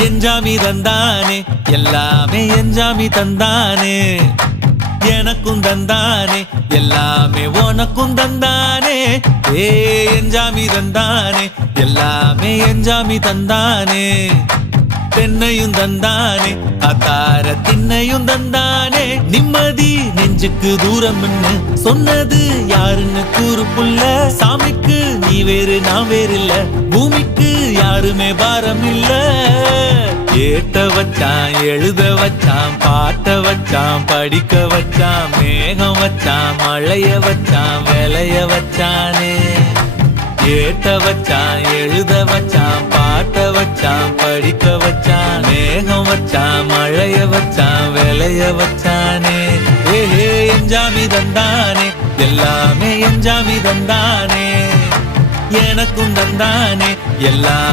எஞ்சாமி தந்தானே எல்லாமே எஞ்சாமி தந்தானே எனக்கும் தந்தானே எல்லாமே உனக்கும் தந்தானே ஏ எஞ்சாமி தந்தானே எல்லாமே எஞ்சாமி தந்தானே தென்னையும் தந்தானே அத்தார திண்ணையும் தந்தானே நிம்மதி நெஞ்சுக்கு தூரம் சொன்னது யாருன்னு கூறு புள்ள சாமிக்கு நீ வேறு நான் வேறு இல்ல பூமிக்கு யாருமே பாரம் இல்ல ஏத்த வச்சான் எழுத வச்சான் பாட்ட வச்சான் படிக்க வச்சான் மேகம் வச்சான் மழைய வச்சான் விளைய வச்சானே ஏத்த வச்சான் எழுத வச்சான் பாட்ட வச்சான் படிக்க வச்சான் மேகம் வச்சான் மழைய வச்சான் விளைய வச்சானே ஏஹே எஞ்சாமி தந்தானே எல்லாமே எஞ்சாமி தந்தானே எனக்கும் தந்தானே எல்லாம்